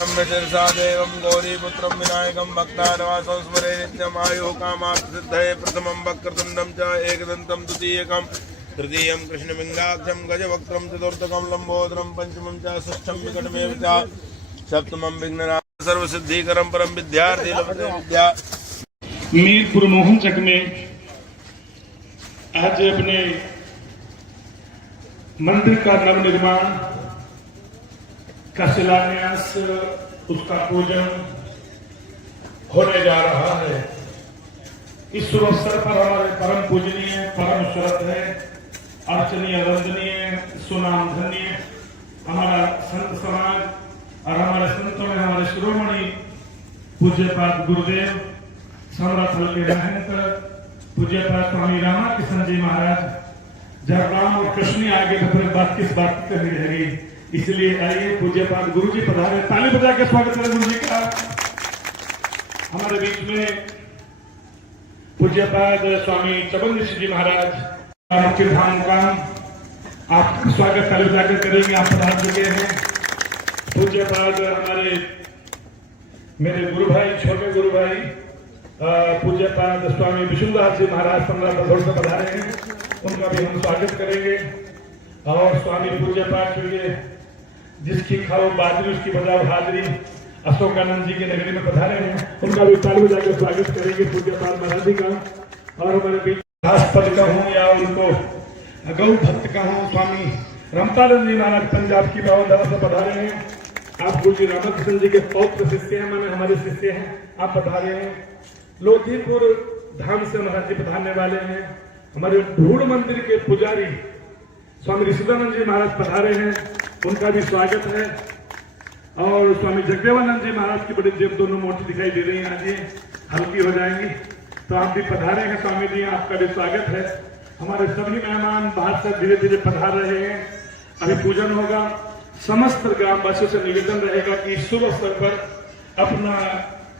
शीर्षादेवं गौरीपुत्रं विनायकं भक्तानां स्मरे नित्यम् आयुः कामार्थसिद्धये प्रथमं वक्रतुण्डं च एकदन्तं द्वितीयकं तृतीयं कृष्णबिङ्गाक्षं गजवक्त्रं चतुर्थकं लम्बोदरं पंचमं च षष्ठं विकटमेव च सप्तमं विघ्ननाशं सर्वसिद्धिकरं परम विद्यार्थी विद्या। मीरपुर मोहनचक में आज अपने मंदिर का नवनिर्माण का शिलान्यास, उसका पूजन होने जा रहा है। इस शुभ अवसर पर हमारे परम पूजनीय, परम श्रद्धेय, अर्चनीय, वंदनीय, सुनाम धन्य हमारा संत समाज और हमारे संतों में हमारे शिरोमणि पूज्यपाद गुरुदेव सम्राट फल के महंत पूज्यपाद स्वामी रामा किशन जी महाराज, जब राम और कृष्ण आगे तो फिर बात किस बात करनी रहेगी, इसलिए आइए पूज्यपाद गुरु जी पधारे। ताली बजा के स्वागत करें गुरु जी का। हमारे बीच में पूज्यपाद स्वामी चबन ऋषि जी महाराज मुख्य धाम का आप स्वागत ताली बजा कर करेंगे। आप पधार चुके हैं। पूज्यपाद हमारे मेरे गुरु भाई, छोटे गुरु भाई पूज्यपाद स्वामी विष्णुदास जी महाराज 15 बरस से पधारे हैं, उनका भी हम स्वागत करेंगे। और स्वामी पूज्यपाद जिसकी खाओ बाजरी उसकी बजाओ हाजरी अशोकानंद जी की नगरी में पधारे हैं, उनका भी ताली बजाकर स्वागत करेंगे पूज्यपाद महाराज जी का। और हमारे बीच राष्ट्रपद का हूँ या उनको गौ भक्त का हूँ, स्वामी रमतानंद जी महाराज पंजाब की बावन धरा से पधारे हैं। आप गुरु जी रामकृष्ण जी के पौत्र शिष्य हैं, मैंने हमारे शिष्य हैं, आप पधारे हैं। लोधीपुर धाम से महाराज जी पधारने वाले हैं। हमारे धूड़ मंदिर के पुजारी स्वामी ऋषिदानंद जी महाराज पधारे हैं, उनका भी स्वागत है। और स्वामी जगदेवानंद जी महाराज की बड़ी जेब दोनों मोटी दिखाई दे रही है, आज ये हल्की हो जाएंगी, तो आप भी पधारे हैं स्वामी जी, आपका भी स्वागत है। हमारे सभी मेहमान बाहर से धीरे धीरे पधार रहे हैं। अभी पूजन होगा। समस्त ग्रामवासियों से निवेदन रहेगा कि शुभ अवसर पर अपना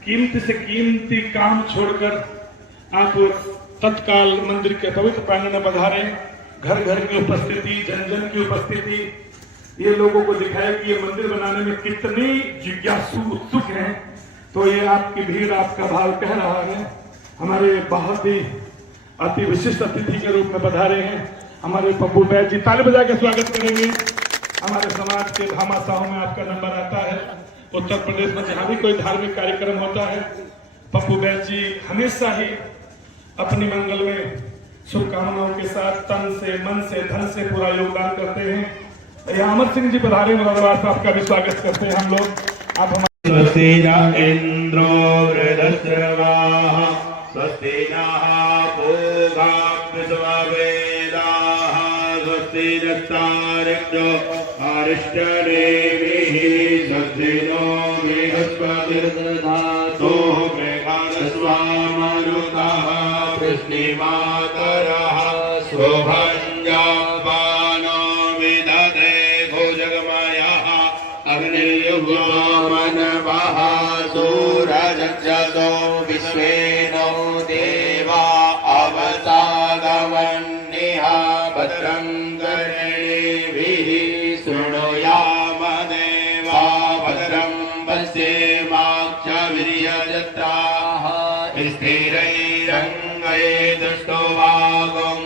कीमती से कीमती काम छोड़कर आप तत्काल मंदिर के पवित्र प्रांगण में पधारें। घर घर की उपस्थिति, जन जन की उपस्थिति ये लोगों को दिखाए कि ये मंदिर बनाने में कितनी जिज्ञासु उत्सुक हैं। तो ये आपकी भीड़, आपका भाव कह रहा है। हमारे बहुत ही अति विशिष्ट अतिथि के रूप में पधारे हैं हमारे पप्पू बैद जी, ताली बजा के स्वागत करेंगे। हमारे समाज के भामाशाहों में आपका नंबर आता है। उत्तर प्रदेश में जहां भी कोई धार्मिक कार्यक्रम होता है, पप्पू बैद जी हमेशा ही अपनी मंगल में शुभकामनाओं के साथ तन से, मन से, धन से पूरा योगदान करते हैं। यहाँ अमर सिंह जी पधारे मुरादाबाद, आपका भी स्वागत करते हैं हम लोग। आप हमारे स्वस्ति न इंद्रो वृद्धश्रवाः स्वस्ति नः पूषा विश्ववेदाः स्वस्ति नस्तार्क्ष्यो अरिष्टनेमिः स्वस्ति नो बृहस्पतिर्दधातु मेघादस्वामरुतः वृष्णिमातरः शोभञ्जापानो विदधे भुजगमयः अग्निर्युग्मनवः सूरजक्षसो विश्वेनो देवा अवसादवन्निः भद्रं कर्णेभिः शृणुयाम देवा भद्रं पश्येमाक्षवीर्यजत्राः स्थिरैरङ्गैर्दुष्टोभागं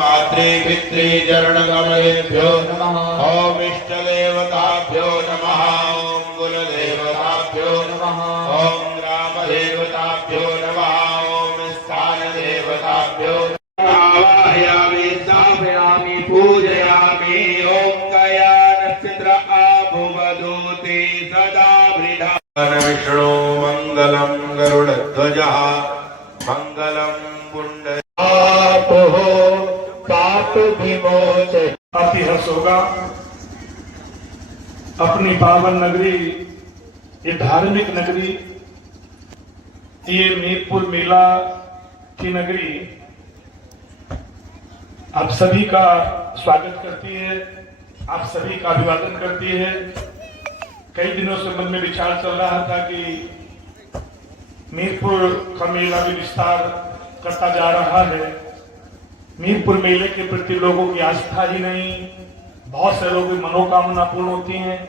मातृपितृचरणकमलेभ्यो नमः। ॐ इष्टदेवताभ्यो नमः। ॐ कुलदेवताभ्यो नमः। ॐ ग्रामदेवताभ्यो नमः। ॐ स्थानदेवताभ्यो आवाहयामि, स्थापयामि, पूजयामि। ॐ कया नक्षत्र आभुवदूते सदा वृधान विष्णु मङ्गलं गरुडध्वजः मङ्गलं पुण्ड आप हो पाप विमोचन। अति हर्ष होगा। अपनी पावन नगरी, ये धार्मिक नगरी, ये मीरपुर मेला की नगरी आप सभी का स्वागत करती है, आप सभी का अभिवादन करती है। कई दिनों से मन में विचार चल रहा था कि मीरपुर का मेला भी विस्तार करता जा रहा है। मीरपुर मेले के प्रति लोगों की आस्था ही नहीं, बहुत से लोगों की मनोकामना पूर्ण होती हैं।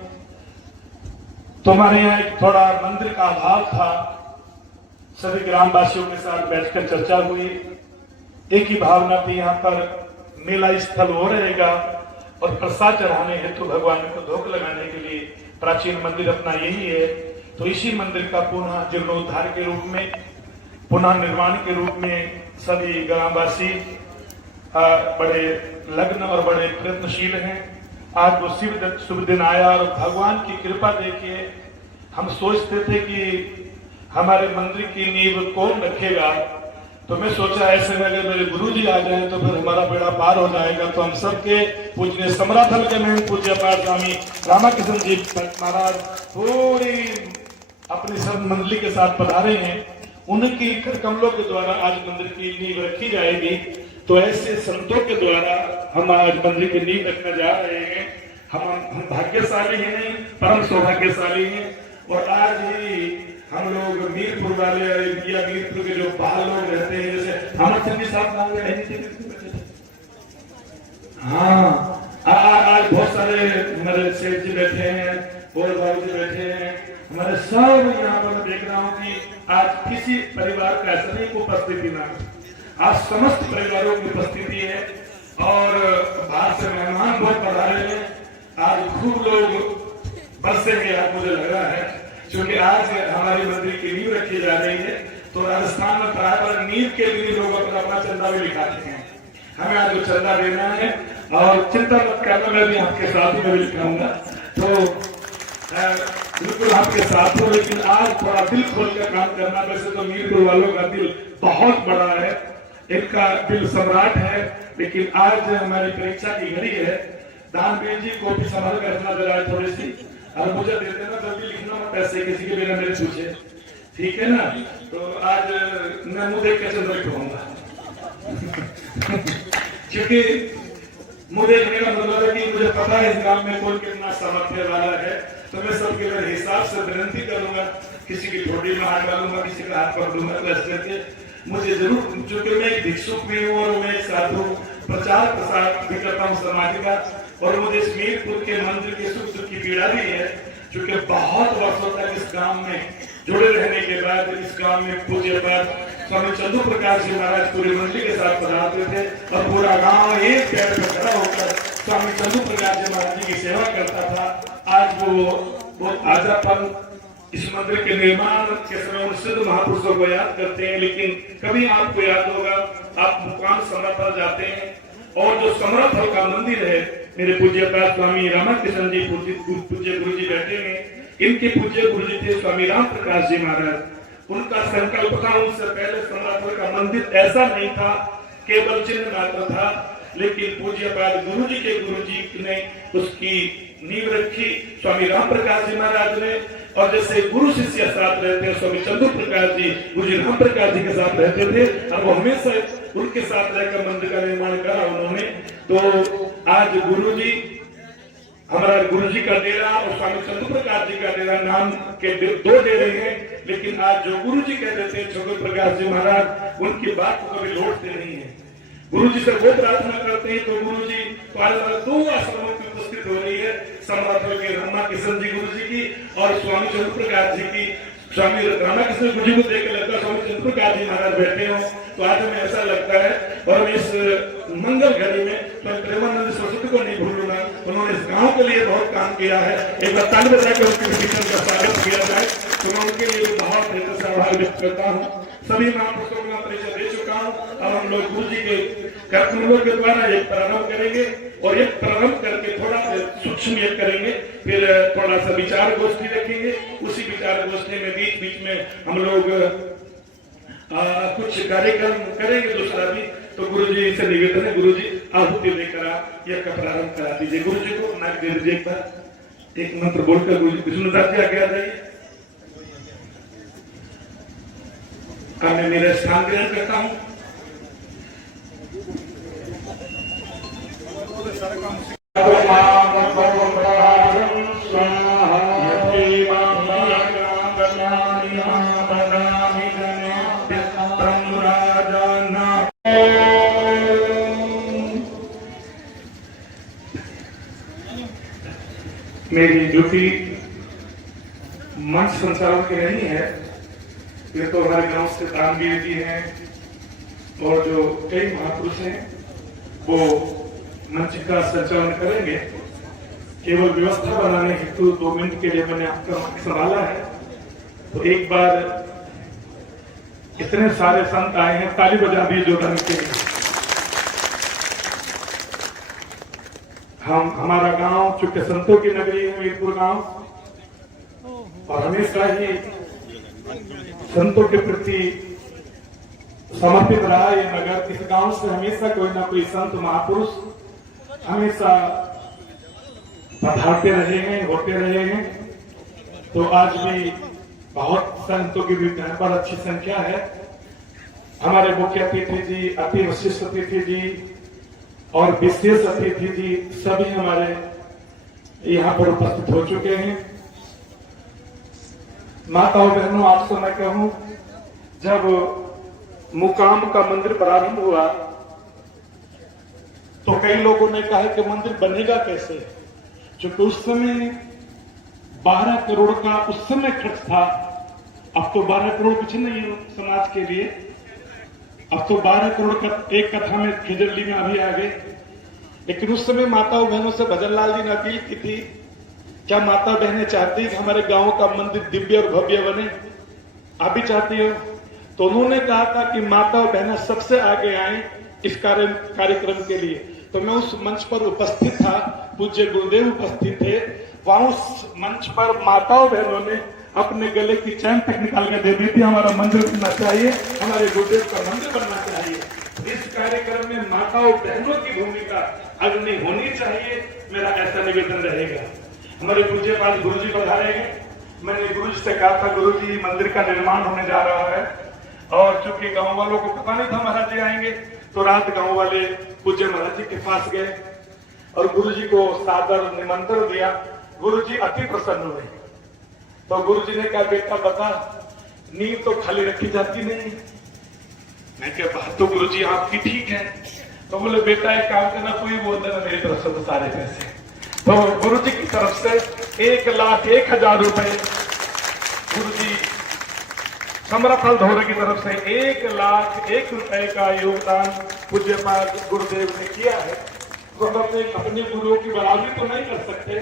तो हमारे यहाँ एक थोड़ा मंदिर का अभाव था। सभी ग्रामवासियों के साथ बैठकर चर्चा हुई, एक ही भावना थी, यहाँ पर मेला स्थल हो रहेगा और प्रसाद चढ़ाने हेतु तो भगवान को भोग लगाने के लिए प्राचीन मंदिर अपना यही है। तो इसी मंदिर का पुनः जीर्णोद्धार के रूप में, पुनः निर्माण के रूप में सभी ग्रामवासी बड़े लग्न और बड़े प्रयत्नशील हैं। आज वो शुभ दिन आया और भगवान की कृपा देखिए। हम सोचते थे कि हमारे मंदिर की नींव कौन रखेगा, तो मैं सोचा ऐसे में अगर मेरे गुरुजी आ जाए तो फिर हमारा बेड़ा पार हो जाएगा। तो हम सबके पूजनीय समराथल के में पूज्य पाठ स्वामी रामाकृष्ण जी महाराज पूरी अपनी सब मंडली के साथ पधारे हैं। उनकी कर कमलों के द्वारा आज मंदिर की नींव रखी जाएगी। तो ऐसे संतों के द्वारा हम आज मंदिर की नींव रखने जा रहे हैं। हम भाग्यशाली हैं, नहीं परम सौभाग्यशाली हैं। और आज ही हम लोग मीरपुर वाले या मीरपुर के जो बाहर लोग रहते हैं, जैसे अमर सिंह जी साहब नाम हाँ, आज बहुत सारे हमारे सेठ जी बैठे हैं और भाई जी बैठे हैं, हमारे सब यहाँ पर देख रहा हूँ कि आज किसी परिवार का ऐसा नहीं को उपस्थिति ना, आज समस्त परिवारों की उपस्थिति है। और बाहर से मेहमान बहुत पधारे हैं। आज खूब लोग बरसेंगे आज मुझे लग रहा है, क्योंकि आज हमारी मंदिर की नींव रखी जा रही है। तो राजस्थान में प्राय पर नींव के लिए लोग अपना अपना चंदा भी लिखाते हैं। हमें आज वो चंदा देना है और चिंता मत करना, मैं भी आपके साथ ही मैं लिखाऊंगा। तो बिल्कुल आपके साथ हो, लेकिन आज थोड़ा दिल खोल कर काम करना। वैसे तो मीरपुर वालों का दिल बहुत बड़ा है, इनका दिल सम्राट है, लेकिन आज हमारी परीक्षा की घड़ी है। दानवीर जी को भी संभाल कर रखना जरा थोड़ी सी, और मुझे दे देना, जल्दी लिखना मत पैसे किसी के बिना मेरे पूछे, ठीक है ना। तो आज मैं मुंह देख के चंद्र लिखवाऊंगा क्योंकि मुझे देखने का मतलब है कि मुझे पता है इस गांव में कौन कितना सामर्थ्य वाला है। तो मैं सबके मेरे हिसाब से विनती करूंगा, किसी की ठोड़ी में हाथ डालूंगा, किसी का हाथ पकड़ दूंगा। तो ऐसे करके मुझे जरूर, चूंकि मैं एक भिक्षुक भी हूँ और मैं साधु प्रचार प्रसार भी करता हूँ समाज का, और मुझे इस मीरपुर के मंदिर के सुख दुख की पीड़ा भी है, क्योंकि बहुत वर्षों तक इस गांव में जुड़े रहने के बाद इस गांव में पूज्य पाठ स्वामी चंदू प्रकाश जी महाराज पूरी मंडली के साथ पधारते थे और पूरा गांव एक पैर पर खड़ा होकर स्वामी चंदू प्रकाश जी महाराज जी की सेवा करता था। आज वो आजापन इस मंदिर के निर्माण के समय उन सिद्ध महापुरुषों को याद करते हैं। लेकिन कभी आपको याद होगा, आप मुकाम समराथल जाते हैं और जो समराथल का मंदिर है, मेरे पूज्य पाठ स्वामी रामाकृष्ण जी पूज्य गुरु जी बैठे हैं। इनके पूज्य गुरु जी थे स्वामी राम प्रकाश जी महाराज। उनका संकल्प था, उनसे पहले समराथल का मंदिर ऐसा नहीं था, केवल चिन्ह मात्र था, लेकिन पूज्य पाठ गुरु जी ने उसकी नींव रखी स्वामी राम प्रकाश जी महाराज ने। और जैसे गुरु शिष्य साथ रहते हैं, स्वामी चंदू प्रकाश जी गुरु जी राम प्रकाश जी के साथ रहते थे और वो हमेशा उनके साथ रहकर मंदिर का निर्माण करा उन्होंने। तो आज गुरु जी, हमारा गुरु जी का डेरा और स्वामी चंदू प्रकाश जी का डेरा नाम के दो डेरे हैं, लेकिन आज जो गुरु जी कहते थे चंदू प्रकाश जी महाराज, उनकी बात को कभी लौटते नहीं है। गुरु जी से वो प्रार्थना करते हैं तो गुरु जी दो आश्रमों की उपस्थित हो रही है, समराथल के रामाकृष्ण जी गुरु जी की और स्वामी चंदू प्रकाश जी की। स्वामी रामाकृष्ण गुरु जी को देख लगता स्वामी चंदू प्रकाश जी महाराज बैठे हो, तो आज हमें ऐसा लगता है। और इस मंगल घड़ी में स्वामी प्रेमानंद सरस्वती को नहीं भूलूंगा, उन्होंने इस गांव के लिए बहुत काम किया है। एक बार ताली बजाकर उनके विजन का स्वागत किया जाए, तो मैं उनके लिए बहुत बेहतर आभार व्यक्त करता हूँ। सभी महापुरुषों का परिचय दे चुका हूँ। अब हम लोग गुरु जी के कर्तव्यों के द्वारा एक प्रारंभ करेंगे और एक प्रारंभ करके थोड़ा सा सूक्ष्म करेंगे, फिर थोड़ा सा विचार गोष्ठी रखेंगे। उसी विचार गोष्ठी में बीच बीच में हम लोग कुछ कार्यक्रम करेंगे दूसरा भी। तो गुरु जी से निवेदन है, गुरु जी आहुति लेकर आप यह का प्रारंभ करा दीजिए। गुरु जी को नाक दे दीजिए, एक बार एक मंत्र बोलकर गुरु जी विष्णुदास जी आगे आ जाइए। मैं मेरा स्थान ग्रहण करता हूँ। मेरी ड्यूटी मंच संचालन की नहीं है, ये तो हमारे गांव से दानवीर जी हैं और जो कई महापुरुष हैं वो मंच का संचालन करेंगे। केवल व्यवस्था बनाने हेतु 2 मिनट के लिए मैंने आपका मंच संभाला है। तो एक बार इतने सारे संत आए हैं, ताली बजा दिए जोड़ने के लिए। हमारा गांव चूंकि संतों की नगरी है, वीरपुर गांव, और हमेशा ही संतों के प्रति समर्पित रहा ये नगर। इस गांव से हमेशा कोई ना कोई संत महापुरुष हमेशा पधारते रहे हैं, होते रहे हैं। तो आज भी बहुत संतों की भी यहाँ पर अच्छी संख्या है। हमारे मुख्य अतिथि जी, अति विशिष्ट अतिथि जी और विशेष अतिथि जी सभी हमारे यहाँ पर उपस्थित हो चुके हैं। माताओं बहनों, आप से मैं कहूं, जब मुकाम का मंदिर प्रारंभ हुआ तो कई लोगों ने कहा कि मंदिर बनेगा कैसे, क्योंकि उस समय 12 करोड़ का उस समय खर्च था। अब तो 12 करोड़ कुछ नहीं है समाज के लिए। अब तो 12 करोड़ का एक कथा में खिजरली में अभी आ गए। लेकिन उस समय माताओं बहनों से भजन लाल जी ने अपील की थी, क्या माता बहनें चाहती कि हमारे गांव का मंदिर दिव्य और भव्य बने? आप भी चाहती हो? तो उन्होंने कहा था कि माता और बहनें सबसे आगे आए इस कार्यक्रम के लिए। तो मैं उस मंच पर उपस्थित था, पूज्य गुरुदेव उपस्थित थे। वहां उस मंच पर माताओं बहनों ने अपने गले की चैन तक निकाल कर दे दी थी, हमारा मंदिर बनना चाहिए, हमारे गुरुदेव का मंदिर बनना चाहिए। इस कार्यक्रम में माताओं बहनों की भूमिका अग्रणी होनी चाहिए, मेरा ऐसा निवेदन रहेगा। हमारे पूज्य पास गुरु जी पधारेंगे। मैंने गुरु जी से कहा था, गुरु जी मंदिर का निर्माण होने जा रहा है, और चूंकि गांव वालों को पता नहीं था महाराज जी आएंगे, तो रात गांव वाले पूज्य महाराज जी के पास गए और गुरु जी को सादर निमंत्रण दिया। गुरु जी अति प्रसन्न हुए। तो गुरु जी ने कहा, बेटा बता, नींव तो खाली रखी जाती नहीं। मैं क्या बात तो गुरु जी आपकी ठीक है। तो बोले, बेटा एक काम करना, तू ही बोल देना मेरी तरफ से तो सारे पैसे। तो गुरु जी की तरफ से 1,01,000 रुपए, गुरु जी समरफल धोरे की तरफ से 1,01,000 रुपए का योगदान पूज्यपाद गुरुदेव ने किया है। तो हम अपने गुरुओं की बराबरी तो नहीं कर सकते,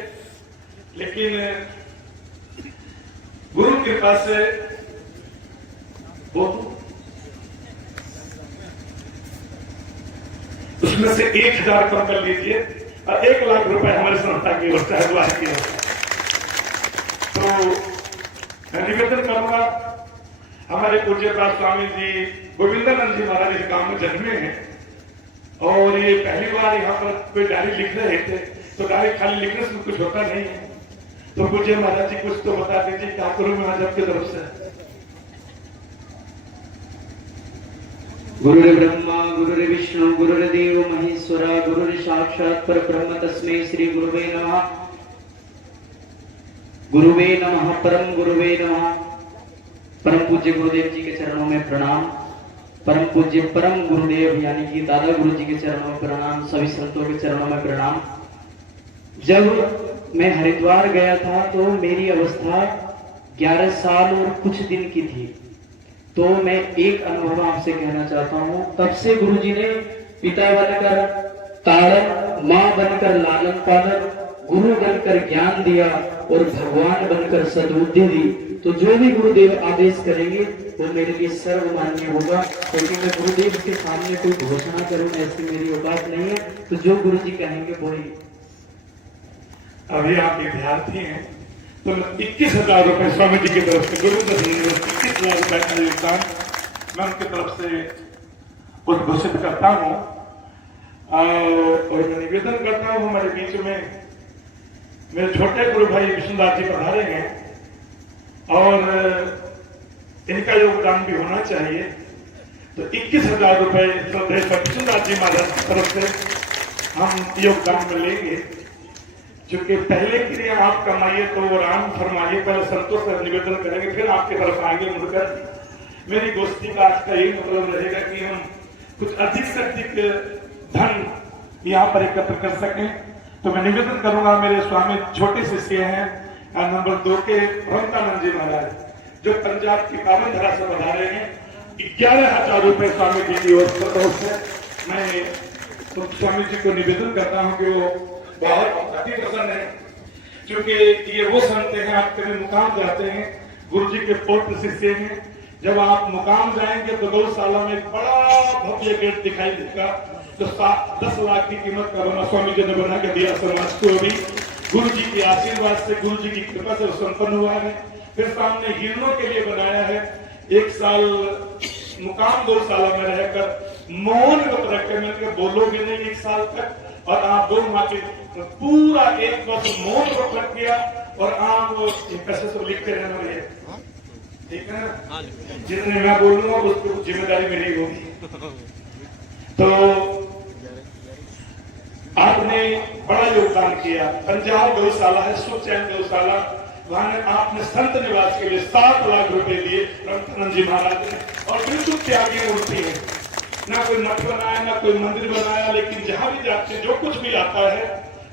लेकिन गुरु कृपा से वो उसमें से 1,000 कम कर लीजिए और 1,00,000 रुपए हमारे संस्था की ओर से हरिद्वार की ओर। तो मैं निवेदन करूंगा, हमारे पूज्यपाद स्वामी जी गोविंदानंद जी महाराज इस गांव में जन्मे हैं, और ये पहली बार यहाँ पर कोई डायरी लिख रहे थे। तो डायरी खाली लिखने से कुछ होता नहीं है। तो पूज्य महाराज जी कुछ तो बता दीजिए, क्या करूं मैं आज आपकी तरफ से? गुरुर् ब्रह्मा गुरुर् विष्णु गुरुर्देव महेश्वरा गुरुर् साक्षात् परब्रह्म तस्मै श्री गुरुवे नमः। गुरुवे नमः, परम गुरुवे नमः। परम पूज्य गुरुदेव जी के चरणों में प्रणाम। परम पूज्य परम गुरुदेव यानी कि दादा गुरु जी के चरणों में प्रणाम। सभी संतों के चरणों में प्रणाम। जब मैं हरिद्वार गया था तो मेरी अवस्था 11 साल और कुछ दिन की थी। तो मैं एक अनुभव आपसे कहना चाहता हूँ। तब से गुरुजी ने पिता बनकर ताड़न, माँ बनकर लालन पालन, गुरु बनकर ज्ञान दिया और भगवान बनकर सद्बुद्धि दी। तो जो भी गुरुदेव आदेश करेंगे वो मेरे लिए सर्वमान्य होगा, क्योंकि मैं गुरुदेव के सामने कोई घोषणा करूं ऐसी मेरी औकात नहीं है। तो जो गुरुजी कहेंगे वही। अभी आप विद्यार्थी हैं, तो 21,000 रुपए स्वामी जी की तरफ से, गुरु 21,000 रुपए का योगदान मैं उनकी तरफ से उद्घोषित करता हूँ। और मैं निवेदन करता हूँ, हमारे बीच में मेरे छोटे गुरु भाई विष्णुदास जी पधारे हैं, और इनका योगदान भी होना चाहिए। तो 21,000 रुपए विष्णुदास जी महाराज की तरफ से हम योगदान में लेंगे। क्योंकि पहले के लिए आप कमाइए तो राम फरमाइए, पहले संतों से निवेदन करेंगे, फिर आपकी तरफ आएंगे मुड़कर। मेरी गोष्ठी का आज का यही मतलब रहेगा कि हम कुछ अधिक से अधिक धन यहाँ पर एकत्र कर सकें। तो मैं निवेदन करूंगा, मेरे स्वामी छोटे शिष्य हैं, और नंबर 2 के भ्रमतानंद जी महाराज जो पंजाब की पावन धरा से पधारे हैं। 11,000 रुपए स्वामी जी की ओर से मैं तो स्वामी जी को निवेदन करता हूँ कि वो बहुत अति प्रसन्न है, क्योंकि ये वो संत हैं आप कभी मुकाम जाते हैं, गुरु जी के पौत्र शिष्य हैं। जब आप मुकाम जाएंगे तो गौशाला में एक बड़ा भव्य गेट दिखाई देगा, तो 10 लाख की कीमत का बना स्वामी जी ने बना के दिया समाज को। अभी गुरु जी के आशीर्वाद से, गुरु जी की कृपा से संपन्न हुआ है। फिर सामने हिरणों के लिए बनाया है। 1 साल मुकाम गौशाला में रहकर मौन व्रत रख के मिलकर बोलोगे नहीं 1 साल तक, और आप गौ माँ के पूरा 1 वर्ष मौन व्रत रख किया, और आप पैसे सब लिखते रहना रहे, ठीक है ना। जितने मैं बोलूंगा उसको जिम्मेदारी मेरी होगी। तो आपने बड़ा योगदान किया। पंजाब गौशाला है, सुचैन गौशाला, वहां आपने संत निवास के लिए 7 लाख रुपए दिए ब्रह्मानंद जी महाराज ने, और बिल्कुल त्यागी मूर्ति है, ना कोई मठ बनाया ना कोई मंदिर बनाया, लेकिन जहां भी जाते जो कुछ भी आता है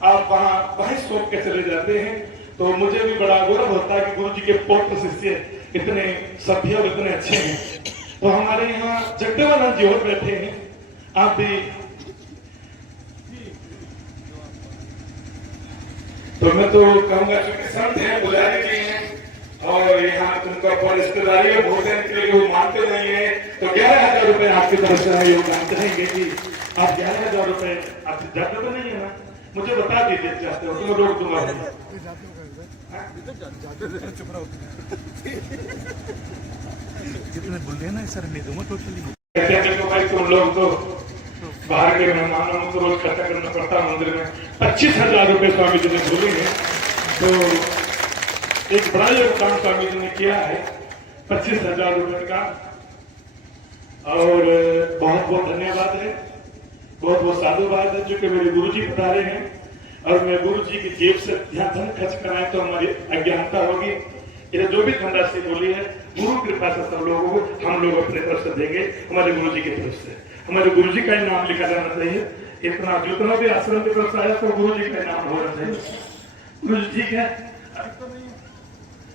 आप वहीं सौंप के चले जाते हैं। तो मुझे भी बड़ा गौरव होता है कि गुरु जी के पौत्र शिष्य इतने सभ्य और इतने अच्छे हैं। तो हमारे यहाँ जगदेवानंद जी और बैठे हैं, आप भी। तो मैं तो कहूंगा क्योंकि संत हैं, पुजारी जी हैं, और यहाँ तुमका रिश्तेदारी है, भोजन के लिए वो मानते नहीं है, तो 11,000 रुपए आपकी तरफ से योगदान करेंगे कि आप 11,000 रुपए आप जाते तो नहीं है ना, मुझे बता दीजिए चाहते हो तो मैं रोक दूंगा। जितने बोल रहे ना सर नहीं दूंगा टोटली। तो भाई तुम लोग तो बाहर के मेहमानों को रोज खर्चा करना पड़ता है मंदिर में। 25,000 रुपए स्वामी जी ने बोले हैं, तो एक बड़ा योगदान स्वामी जी ने किया है 25,000 रुपए का, और बहुत बहुत धन्यवाद है, बहुत बहुत साधुवाद है जो कि मेरे गुरु जी पधारे हैं। और मैं गुरु जी की जेब से यहाँ धन खर्च कराए तो हमारी अज्ञानता होगी। ये जो भी धनराशि बोली है गुरु कृपा से सब लोगों को हम लोग अपने तरफ से देंगे, हमारे गुरु जी की तरफ से। हमारे गुरु जी का ही नाम लिखा जाना चाहिए। इतना जितना भी आश्रम की तरफ से आया तो गुरु जी का नाम होना चाहिए। गुरु जी ठीक है,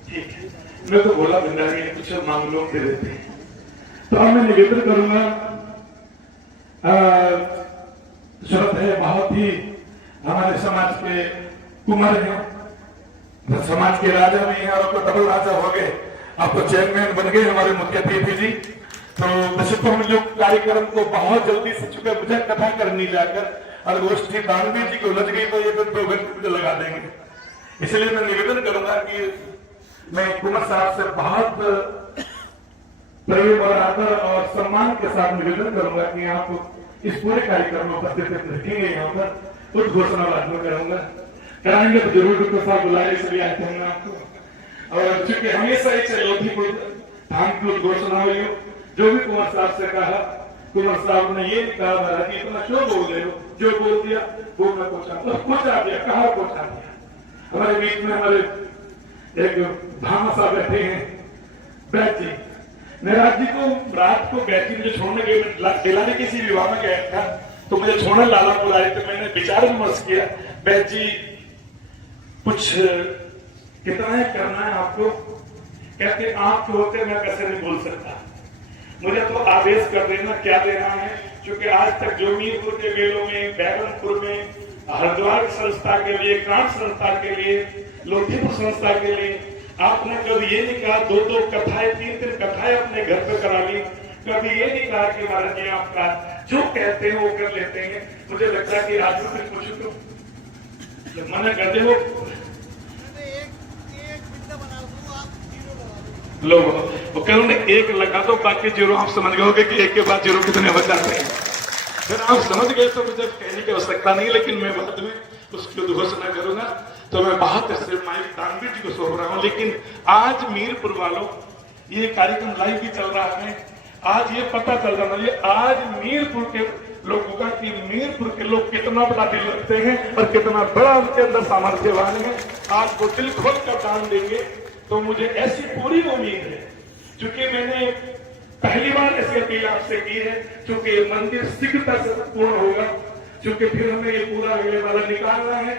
ठीक है। मैं तो बोला भंडारी कुछ मांग लो दे देते हैं। तो अब मैं निवेदन करूंगा, जरूरत है बहुत ही हमारे समाज के कुमार हैं, समाज के राजा भी हैं, और अब तो डबल राजा हो गए, अब तो चेयरमैन बन गए हमारे मुख्य अतिथि जी। तो वैसे तो हम लोग कार्यक्रम को बहुत जल्दी से, चुके मुझे कथा करनी जाकर और गोष्ठी दानवीर जी को लग गई तो ये 2 घंटे मुझे लगा देंगे। इसलिए मैं निवेदन करूंगा कि मैं कुमार साहब से बहुत प्रेम और आदर और सम्मान के साथ निवेदन करूंगा कि आप इस पूरे कार्यक्रम में उपस्थित रखेंगे। यहाँ पर कुछ घोषणा बाद में करूंगा, कराएंगे तो जरूर डॉक्टर साहब बुलाए, इसलिए आते हैं आपको। और चूंकि हमेशा ही चलोथी धाम की घोषणा हुई, जो भी कुमार साहब से कहा, कुमार साहब ने ये कहा महाराज कि इतना क्यों बोल रहे हो, जो बोल दिया वो मैं पहुंचा दिया, कहा पहुंचा दिया। हमारे बीच में हमारे एक भामा साहब बैठे हैं, बैठ जी महाराज जी को रात को बैठी मुझे छोड़ने के दिलाने किसी विवाह में गया था, तो मुझे छोड़ने लाला बुलाए, तो मैंने विचार विमर्श किया, बैठ जी कुछ कितना है करना है आपको, कहते आपके होते मैं कैसे नहीं बोल सकता, मुझे तो आदेश कर देना क्या देना है। क्योंकि आज तक जोमीरपुर के मेलों में, बैगनपुर में, हरिद्वार संस्था के लिए, क्रांत संस्था के लिए, लोधीपुर संस्था के लिए आपने कभी ये नहीं कहा 2-2 कथाएं 3-3 कथाएं अपने घर पे करा ली, कभी ये नहीं कहा कि महाराज जी आपका जो कहते हैं वो कर लेते हैं। मुझे लगता है कि आज भी कुछ पूछो तो मना करते हो लोग, वो कहूँ एक लगा दो बाकी 0 आप समझ गए कि एक के बाद 0 कितने बचाते हैं। फिर आप समझ गए तो मुझे कहने की आवश्यकता नहीं, लेकिन मैं बाद में उसकी घोषणा करूंगा। तो मैं बहुत माइक दानवीर जी को सौंप रहा हूं। लेकिन आज मीरपुर वालों, ये कार्यक्रम लाइव भी चल रहा है, आज ये पता चल रहा है आज मीरपुर के लोगों का कि मीरपुर के लोग कितना बड़ा दिल रखते हैं और कितना बड़ा उनके अंदर सामर्थ्यवान है। आज वो दिल खोल कर दान देंगे, तो मुझे ऐसी पूरी उम्मीद है, क्योंकि मैंने पहली बार ऐसी अपील आपसे की है, क्योंकि मंदिर शीघ्रता से पूर्ण होगा, क्योंकि फिर हमें ये पूरा अगले वाला निकालना है।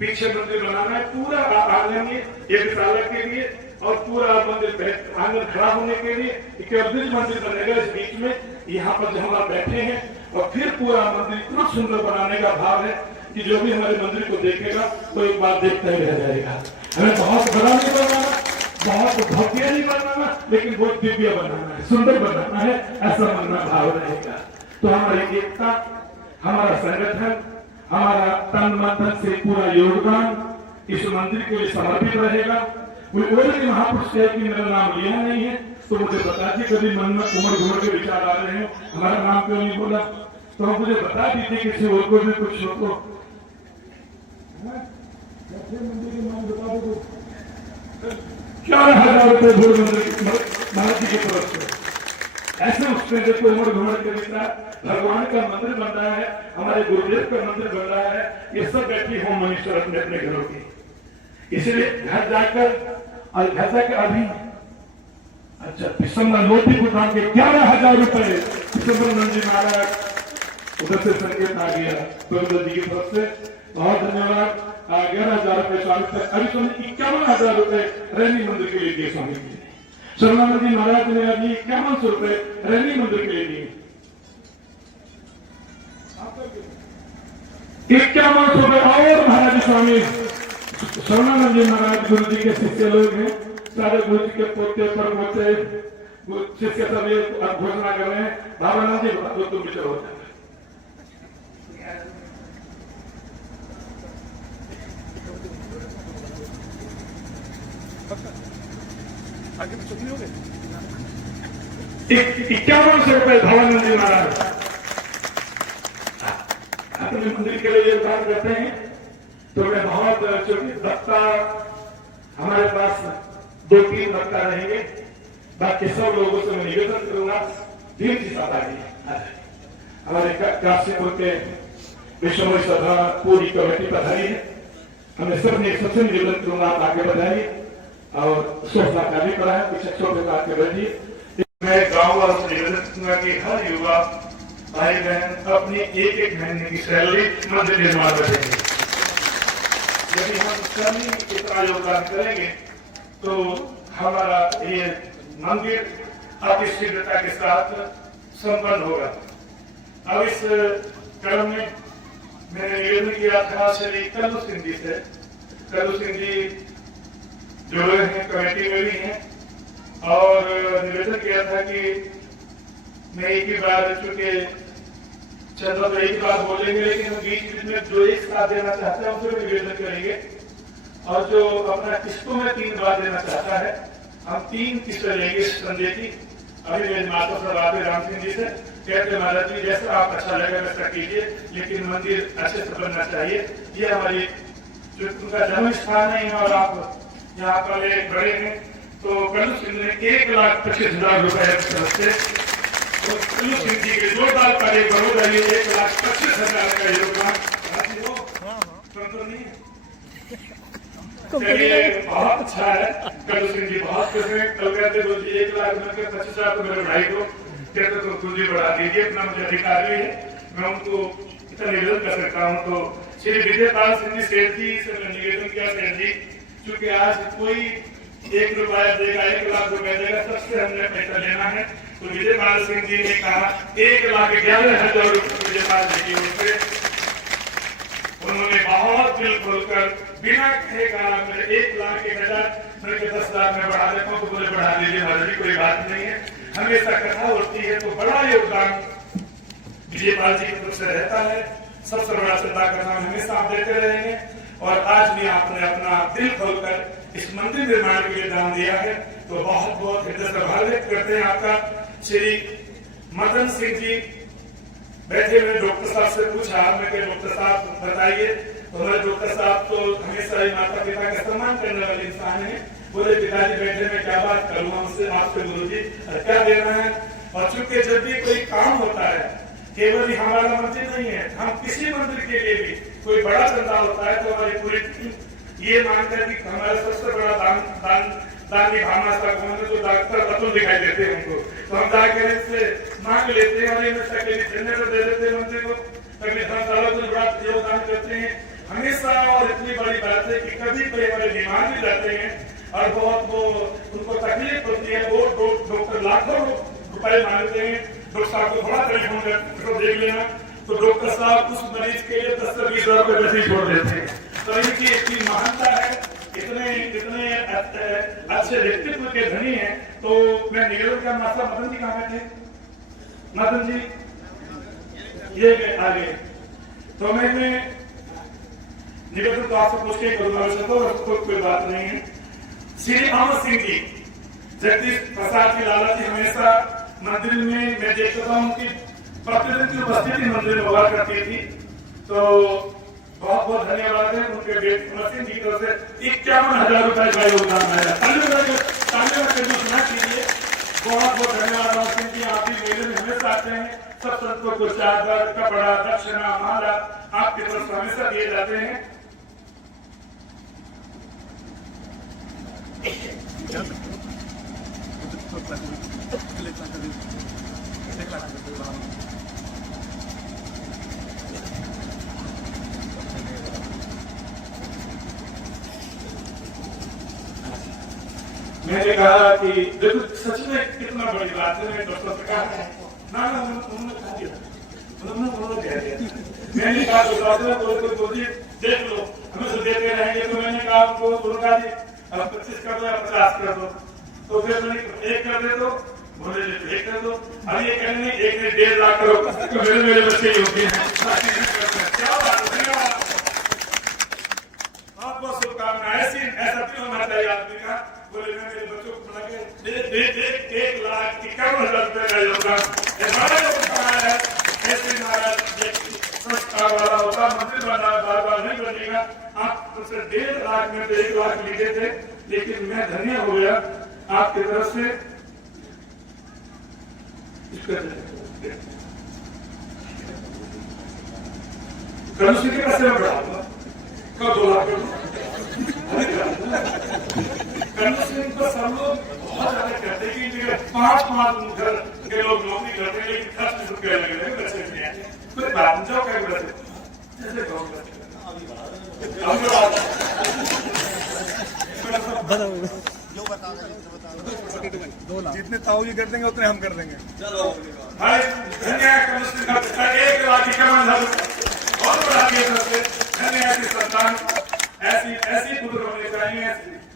पीछे मंदिर बनाना है पूरा आंगन में एक साल के लिए और पूरा मंदिर आंगन खड़ा होने के लिए केवल बीच मंदिर बनेगा इस बीच में यहाँ पर जो हम बैठे हैं और फिर पूरा मंदिर इतना सुंदर बनाने का भाव है कि जो भी हमारे मंदिर को देखेगा वो एक बार देखता ही रह जाएगा। हमें बहुत बड़ा नहीं बनाना, बहुत भव्य नहीं बनाना, लेकिन बहुत दिव्य बनाना है, सुंदर बनाना है, ऐसा मनना भाव रहेगा। तो हमारी एकता, हमारा संगठन, हमारा तन मन धन से पूरा योगदान इस मंदिर के लिए समर्पित रहेगा। कोई और भी महापुरुष है कि मेरा नाम लिया नहीं है तो मुझे बता दीजिए, कभी मन में उमड़ घुमड़ के विचार आ रहे हो हमारा नाम क्यों नहीं बोला, तो मुझे बता दीजिए किसी और को भी कुछ हो तो। 11,000 रुपए भोर मंदिर महाराज जी की तरफ से ऐसे उसमें देखो उमड़ घुमड़ के विचार, भगवान का मंदिर बन रहा है, हमारे गुरुदेव का मंदिर बन रहा है, ये सब बैठी होम मिनिस्टर अपने अपने घरों की। इसलिए घर जाकर और घर जाकर अभी अच्छा दिसंबर नोटी को दान के 11,000 रुपए सुब्रमण्यम जी महाराज उधर से संकेत आ गया गुरुदेव जी की तरफ से, बहुत धन्यवाद। 11,000 रुपए स्वामी तक अभी तो 51,000 रुपए रैनी मंदिर के लिए दिए स्वामी जी ने। सुब्रमण्यम जी महाराज ने अभी 5100 रुपए रैनी मंदिर के लिए दिए। 5100 रुपए और महाराज स्वामी शरणानंद जी महाराज गुरु जी के शिष्य लोग हैं, सारे गुरु जी के पोते पर पोते शिष्य सभी घोषणा कर रहे हैं। भावानंद जी बता दो तुम विचार हो जाए। आगे भी चुप नहीं हो गए। 5100 रुपए भावानंद जी महाराज अपने मंदिर के लिए योगदान करते हैं। तो मैं बहुत चूंकि वक्ता हमारे पास 2-3 वक्ता रहेंगे, बाकी सब लोगों से मैं निवेदन करूंगा धीरे से साथ आइए। हमारे काशीपुर के विश्व सभा पूरी कमेटी पधारी है, हमें सबने सबसे निवेदन करूंगा आप आगे बढ़ाइए और सोचना कार्य कराए, कुछ अच्छों के साथ बैठिए। मैं गाँव वालों से निवेदन करूंगा कि हर युवा भाई बहन अपनी एक महीने की सैलरी मंदिर निर्माण करेंगे। यदि हम सभी इतना योगदान करेंगे तो हमारा ये मंदिर अतिशीघ्रता के साथ संपन्न होगा। अब इस क्रम में मैंने निवेदन किया था श्री कल्लू सिंह जी से। कल्लू सिंह जी जुड़े हैं, कमेटी में भी हैं और निवेदन किया था कि मैं एक ही बार चूंकि चंद्र तो एक बार बोलेंगे, लेकिन बीच में जो एक साथ देना चाहते हैं उसमें निवेदन करेंगे और जो अपना किस्तों में 3 बार देना चाहता है हम 3 किस्तें लेंगे संजय की। अभी मेरे माता साहब राम सिंह जी से कहते महाराज जी जैसा आप अच्छा लगे वैसा कीजिए, लेकिन मंदिर अच्छे से बनना चाहिए। ये हमारी जो उनका जन्म स्थान है और आप यहाँ पर बड़े हैं, तो कल्लू सिंह ने 1,25,000 रुपए से कल्लू सिंह जी के जोरदार कार्य बड़ोदा 1,25,000 का योगदान चलिए बहुत अच्छा है। कल्लू सिंह जी बहुत खुश हैं। कल कहते 1,25,000 तो मेरे भाई को कहते तो तुझे बढ़ा दीजिए, इतना मुझे अधिकार भी है, मैं उनको इतना निवेदन कर सकता हूँ। तो श्री विजयपाल सिंह जी सेठ जी से मैं निवेदन किया सेठ जी, क्योंकि आज कोई 1 रुपया देगा 1,00,000 रुपए देगा, सबसे हमने पैसा लेना है। तो विजयपाल सिंह जी ने कहा 1,11,000 रुपए विजयपाल जी की ओर से उन्होंने बहुत दिल खोलकर बिना कहे कहा मेरे 1,01,000 मेरे 10,000 में बढ़ा देता हूँ, तो बोले बढ़ा दीजिए महाराज जी, कोई बात नहीं है। हमेशा कथा होती है तो बड़ा योगदान विजयपाल जी की तरफ से रहता है। सबसे बड़ा श्रद्धा कथा हमेशा आप देते रहेंगे और आज भी आपने अपना दिल खोलकर इस मंदिर निर्माण के लिए दान दिया है, तो बहुत बहुत हृदय से आभार व्यक्त करते हैं आपका। श्री मदन सिंह जी बैठे हुए डॉक्टर साहब से पूछा, मैं कि डॉक्टर साहब बताइए, तो हमारे डॉक्टर साहब तो हमेशा ही माता पिता का सम्मान करने वाले इंसान है। बोले पिताजी बैठे में क्या बात करूँ हमसे, आपसे गुरु जी क्या देना है। और चूंकि जब भी कोई काम होता है, केवल ही हमारा मंदिर नहीं है, हम किसी मंदिर के लिए भी कोई बड़ा चंदा होता है तो हमारी पूरी टीम ये मानते हैं कि हमारा सबसे बड़ा दान की भावना जो डॉक्टर अतुल दिखाई देते हैं उनको, तो हम जाकर इससे मांग लेते हैं और ये कभी धन्यवाद दे देते हैं मंदिर को, कभी धर्मशाला को बड़ा योगदान करते हैं। हमेशा और इतनी बड़ी बात है कि कभी कोई हमारे बीमार भी जाते हैं और बहुत वो उनको तकलीफ होती है, वो डॉक्टर लाखों रुपए मांगते हैं, डॉक्टर साहब को थोड़ा टेलीफोन कर देख लेना तो डॉक्टर साहब उस मरीज के लिए 10 से 20 हजार रुपए छोड़ देते हैं। तो इनकी इतनी महानता है, इतने अच्छे व्यक्तित्व के धनी हैं। तो मैं निवेदन का माता मदन जी कहाँ थे? मदन जी ये आगे तो मैं निवेदन तो आपसे पूछ के करूंगा, कोई बात नहीं है। श्री अमर सिंह जी, जगदीश प्रसाद की लाला जी हमेशा मंदिर में मैं देखता हूँ कि प्रतिदिन की उपस्थिति मंदिर में हुआ करती थी। तो बहुत बहुत धन्यवाद है उनके बेटे अमर सिंह जी की तरफ से 51,000 रुपए का योगदान आया। सुना कीजिए। बहुत बहुत धन्यवाद अमर सिंह जी, आप भी मेले में हमेशा आते हैं। सब संतों को चादर, कपड़ा, दक्षिणा, माला आपकी तरफ से हमेशा दिए जाते हैं। मैंने कहा कि देखो सच में कितना बड़ी बात है। मैं डॉक्टर से कहा ना उन्होंने कह दिया। मैंने कहा तो देख लो हमें तो देते रहेंगे। तो मैंने कहा उनका जी अब 25 कर दो या 50 कर दो। तो फिर मैंने 1 कर दे दो, बोले 1 कर दो। अब ये कहने 1 ने 1.5 लाख करो तो मेरे बच्चे ही होते हैं। क्या बात है, बहुत शुभकामनाएं। ऐसा क्यों होना चाहिए आदमी का। बोले मैं मेरे बच्चों को लगे 1,51,000 रुपए का योगदान है। ऐसे महाराज संस्कार वाला होता, मंदिर बना बार बार नहीं बनेगा। आप उससे 1.5 लाख में तो 1 लाख लिखे थे, लेकिन मैं धन्य हो गया आपकी तरफ से। कल के पैसे में बढ़ा कब 2 लाख तो सब लोग बहुत ज्यादा कहते हैं कि 5 घर के लोग नौकरी करते हैं, लेकिन 10 रुपये लगे बच्चे कोई बात जाओ क्या जितने ताऊ जी कर देंगे उतने हम कर देंगे। चलो भाई धन्यवाद। 1 लाख 51,000 बहुत बड़ा धन्यवाद। संतान ऐसी पुत्र होने चाहिए।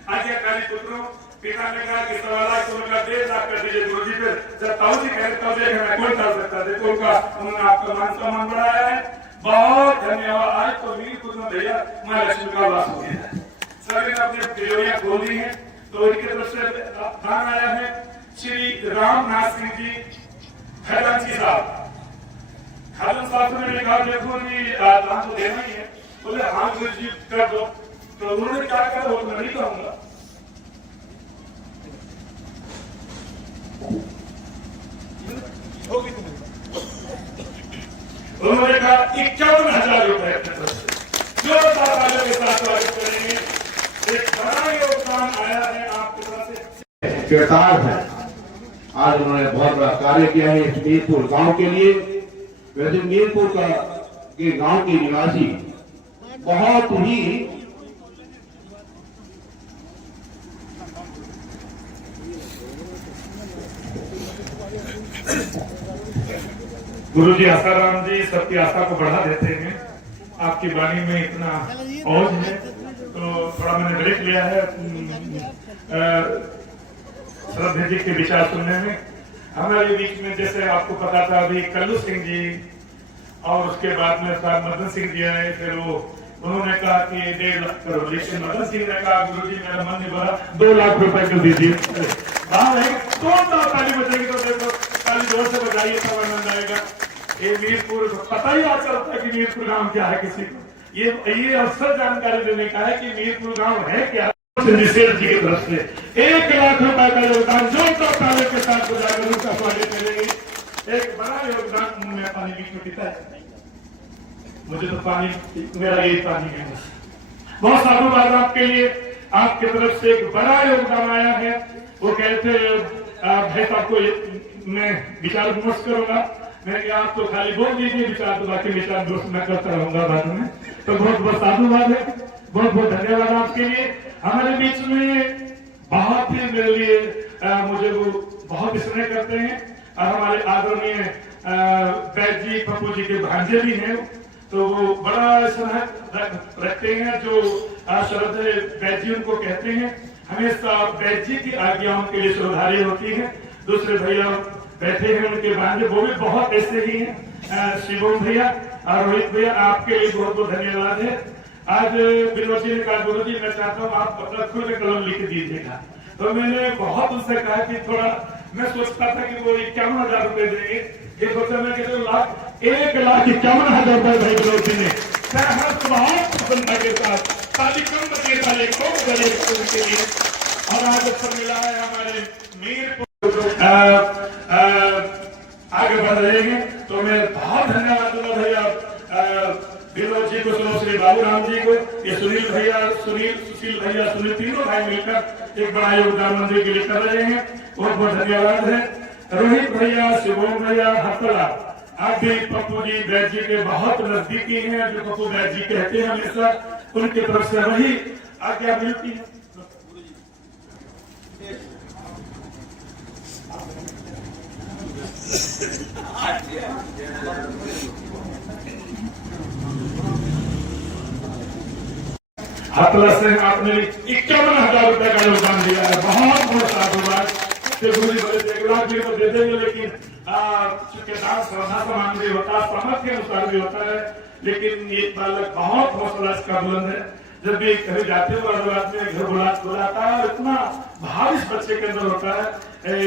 आज्ञाकारी पुत्रों, पिता ने कहा कि 1.25 लाख तो उनका 1.5 लाख कर दीजिए गुरु जी। फिर जब ताऊ जी कह तब देखना कोई कर सकता। देखो उन्होंने आपका मान सम्मान बढ़ाया है। बहुत धन्यवाद। आज तो वीर पुत्र भैया माँ लक्ष्मी का वास हो गया है। सभी ने अपनी तिजोरियां खोली हैं। तो इनकी तरफ से दान आया है। श्री रामनाथ सिंह जी खैलन जी साहब, खैलन साहब ने कहा देखो जी दान तो देना ही है। बोले हाँ गुरु जी कर दो। तो उन्होंने क्या कहा वो मैं नहीं कहूंगा। उन्होंने कहा 51,000 रुपए जो दाताओं के साथ स्वागत करेंगे। एक बड़ा योगदान आया है आपकी तरफ से। किरदार है, आज उन्होंने बहुत बड़ा कार्य किया है इस मीरपुर गांव के लिए। वैसे मीरपुर के गांव के निवासी बहुत ही गुरु जी आसाराम जी सबकी आस्था को बढ़ा देते हैं। आपकी वाणी में इतना औज है तो थोड़ा मैंने ब्रेक लिया है श्रद्धेय जी के विचार सुनने में। हमारे बीच में जैसे आपको पता था अभी कल्लू सिंह जी और उसके बाद में मदन सिंह जी आए। फिर वो उन्होंने कहा कि 1.5 लाख करो, लेकिन मदन सिंह ने कहा गुरु जी मेरा मन नहीं भरा 2 लाख रुपए कर दीजिए। ताली बजेगी तो देखो, ताली जोर से बजाइए तब आनंद आएगा। ये मीरपुर पता ही आज चलता है कि मीरपुर गांव क्या है किसी को। ये अवसर जानकारी देने का है कि मीरपुर गांव है क्या। सेठ जी की तरफ से 1 लाख रुपए का योगदान जो ताले के साथ बुलाकर उनका स्वागत करेंगे। एक बड़ा योगदान। मैं पानी बीच में पीता है, मुझे तो पानी मेरा यही पानी है। बहुत साधुवाद आपके लिए। आपकी तरफ से एक बड़ा योगदान आया है। वो कहते भाई साहब को मैं विचार विमर्श करूंगा। मैंने कहा आप तो खाली बोल दीजिए विचार, तो बाकी विचार दोस्त मैं करता रहूंगा बाद में। तो बहुत बहुत साधुवाद है, बहुत बहुत धन्यवाद आपके लिए। हमारे बीच में बहुत ही मेरे लिए मुझे वो बहुत स्नेह करते हैं और हमारे आदरणीय वैद्य जी पप्पू जी के भांजे भी हैं, तो वो बड़ा स्नेह रखते हैं। जो शरद वैद्य जी उनको कहते हैं, हमेशा वैद्य जी की आज्ञा उनके लिए श्रद्धारी होती है। दूसरे भैया बैठे हैं उनके भांजे, वो भी बहुत ऐसे ही हैं, शिवम भैया और रोहित भैया, आपके लिए बहुत बहुत धन्यवाद है। आज विनोद जी ने कहा गुरु जी मैं चाहता हूँ आप अपना खुद कलम लिख दीजिएगा, तो मैंने बहुत उनसे कहा कि थोड़ा, मैं सोचता था कि वो 51,000 रुपए देंगे, ये सोचा मैं कि 1,51,000 रुपए भाई विनोद जी ने बहुत प्रसन्नता के साथ ताली कम बजे वाले को उनके लिए। और आज अवसर मिला है हमारे मीर आगे बढ़ रहे हैं, तो मैं बहुत धन्यवाद दूंगा भैया विनोद जी को, सुनो श्री बाबू राम जी को, ये सुनील भैया, सुशील भैया, सुनील, तीनों भाई मिलकर एक बड़ा योगदान मंदिर के लिए कर रहे हैं, बहुत बहुत धन्यवाद है। रोहित भैया, शिवम भैया, हतला, आप भी पप्पू जी वैद्य जी के बहुत नजदीकी हैं, जो पप्पू वैद्य जी कहते हैं हमेशा, उनकी तरफ से वही आज्ञा मिलती है। हतला से आपने 51,000 रुपए का योगदान दिया है, बहुत बहुत साधुवाद। गुरु जी बोले 1 लाख भी तो दे देंगे, लेकिन चूंकि दान श्रद्धा समान भी होता है, समझ के अनुसार भी होता है, लेकिन ये बालक बहुत हौसला इसका बुलंद है। जब भी कहीं जाते हो रात में घर बुलाता है, इतना भाव इस बच्चे के अंदर होता है।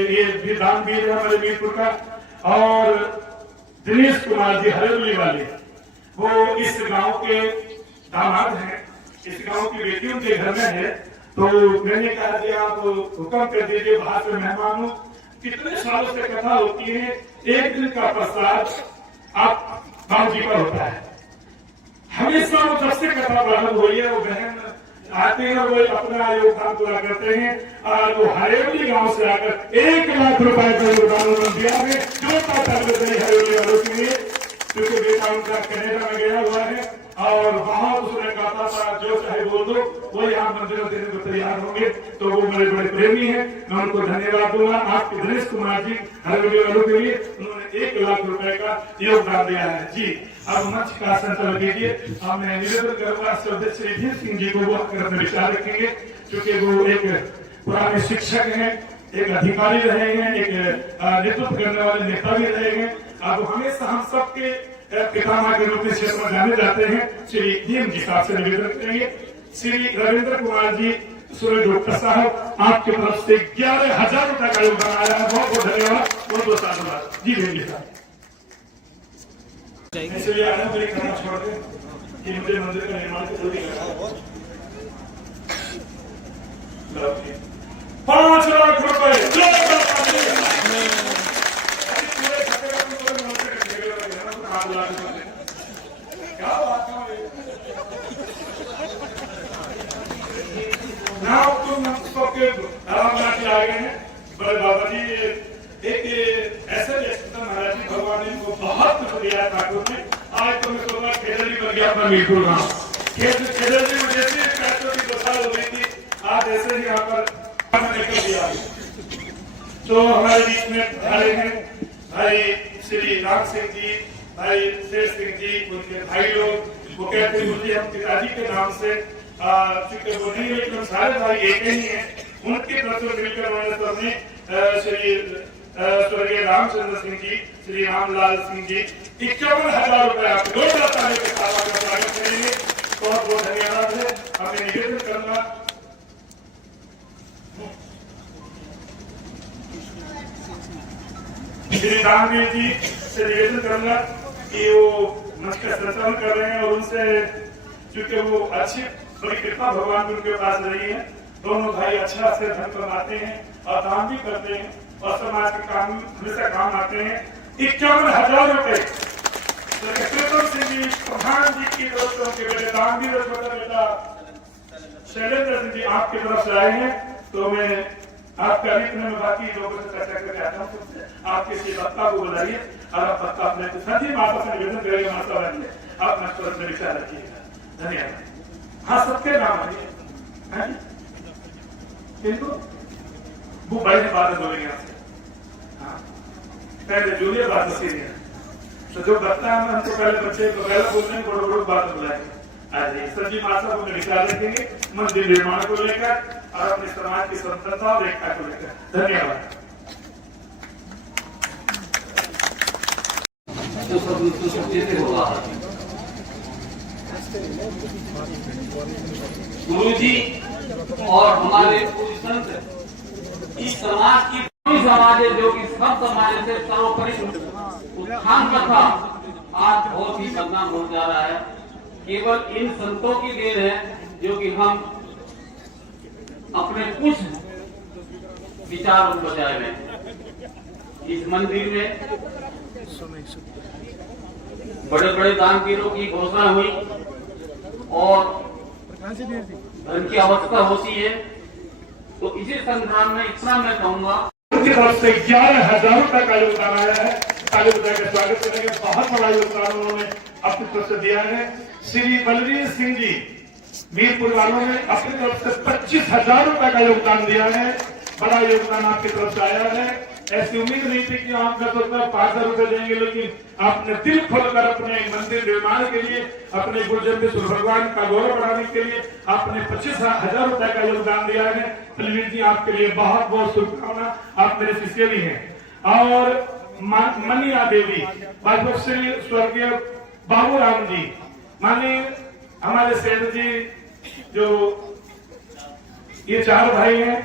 ये भी दान भी है हमारे मीरपुर का। और दिनेश कुमार जी हरेली वाले, वो इस गांव के दामाद हैं, इस गांव की बेटी उनके घर में है, तो मैंने कहा कि आप हुक्म कर दीजिए, बाहर से मेहमान हूँ। कितने सालों से कथा होती है, एक दिन का प्रसाद आप गांव जी पर होता है, हमेशा वो जब से कथा प्रारंभ हुई है वो बहन आते हैं और वो अपना योगदान पूरा करते हैं। और वो हरेली गांव से आकर 1 लाख रुपए का योगदान उन्होंने दिया है, हरेली वालों के लिए, क्योंकि बेटा उनका कनाडा में गया हुआ है और बहुत उसने कहता था जो चाहे बोल दो, वो यहाँ मंदिरों देने को तैयार होंगे, तो वो मेरे बड़े प्रेमी हैं, मैं उनको धन्यवाद दूंगा। आपके दिनेश कुमार जी हरेली वालों के लिए उन्होंने 1 लाख रुपए का योगदान दिया है। जी अब मंच का संचालन कीजिए। अब मैं निवेदन करूंगा श्री धीर सिंह जी को, वो अपने विचार रखेंगे, क्योंकि वो एक पुराने शिक्षक हैं, एक अधिकारी रहे हैं, एक नेतृत्व करने वाले नेता भी रहे हैं। अब हमेशा हम सबके पितामह के रूप में क्षेत्र में जाने जाते हैं। श्री धीम जी साहब से निवेदन करेंगे। श्री रविंद्र कुमार जी, सूर्य डॉक्टर साहब, आपकी तरफ से 11,000 रुपए का योगदान आया है, बहुत बहुत धन्यवाद, बहुत बहुत साधुवाद। जी भेंगे साहब, इसलिए आना मेरी करना छोड़ दे कि मुझे मंदिर का निर्माण की जल्दी करना। 5 लाख रुपए क्या बात है, नाव तुम सबके आराम से आ गए हैं। बड़े बाबा जी एक ऐसे महाराज जी भगवान ने इनको बहुत कुछ दिया ठाकुर ने। आज तो मैं सोचा खेजरी बन गया अपना मीरपुर गाँव, खेजरी में जैसे पैसों की दशा हो गई थी, आज ऐसे ही यहाँ पर निकल दिया। तो हमारे बीच में खड़े हैं भाई श्री राम सिंह जी, भाई शेर सिंह जी, उनके भाई लोग, वो कहते हैं मुझे हम पिताजी के नाम से, चूंकि वो नहीं, लेकिन सारे भाई एक ही हैं, उनके तरफ से मिलकर उन्होंने सबने श्री स्वर्गीय रामचंद्र सिंह जी, श्री रामलाल सिंह जी 51,000 रुपए आपको के साथ स्वागत करेंगे। बहुत बहुत धन्यवाद है। हमें निवेदन करना श्री रामवीर जी से निवेदन करना कि वो मंच का संचालन कर रहे हैं, और उनसे क्योंकि वो अच्छी बड़ी कृपा भगवान उनके पास रही है, दोनों भाई अच्छा से धन कमाते हैं और काम भी करते हैं और समाज के काम हमेशा काम आते हैं। 51,000 रुपए कृष्ण सिंह जी प्रधान जी की तरफ से, उनके बेटे दानवीर बेटा शैलेंद्र सिंह जी आपकी तरफ से आए हैं। तो मैं आपका में बाकी लोगों से चर्चा करके आता हूँ। आपके इसी बत्ता को बुलाइए और आप बत्ता अपने सभी माता से निवेदन करेंगे, माता बनिए आप मस्तक में विचार रखिएगा। धन्यवाद। हाँ, सबके नाम आइए, किंतु वो बड़े बात बोलेंगे आपसे। हाँ, पहले जूलियर बात होती है, तो जो बत्ता है हमको पहले बच्चे को पहले बोलते हैं, बड़ो बड़ो बात बुलाएंगे। आज सब्जी माता को विचार रखेंगे मंदिर निर्माण को लेकर और अपने समाज की स्वतंत्रता और एकता को लेकर। धन्यवाद। गुरु जी और हमारे पूर्व संत इस समाज की समाज है जो कि सब समाज से सर्वोपरि उत्थान का था, आज बहुत ही बदनाम हो जा रहा है। केवल इन संतों की देन है जो कि हम अपने कुछ विचार बजाय में इस मंदिर में बड़े बड़े दानवीरों की घोषणा हुई और धन की आवश्यकता होती है, तो इसी संग्राम में इतना मैं कहूंगा उनकी तरफ से 11,000 रुपए का योगदान आया है। ताली बजा के स्वागत करेंगे। बहुत बड़ा योगदान उन्होंने अपनी तरफ से दिया है। श्री बलवीर सिंह जी मीरपुर वालों ने अपनी तरफ से 25,000 रुपए का योगदान दिया है। बड़ा योगदान आपकी तरफ से आया है। ऐसी उम्मीद नहीं थी कि आप 5,000 रुपए देंगे, लेकिन आपने दिल खोलकर अपने मंदिर निर्माण के लिए, अपने गुरुजन विष्णु भगवान का गौरव बढ़ाने के लिए आपने 25,000 रुपए का योगदान दिया है। बलवीर जी, आपके लिए बहुत बहुत शुभकामना। आप मेरे शिष्य भी हैं। और मनिया देवी, श्री स्वर्गीय बाबूराम जी, माननीय हमारे सेठ जी, जो ये 4 भाई हैं,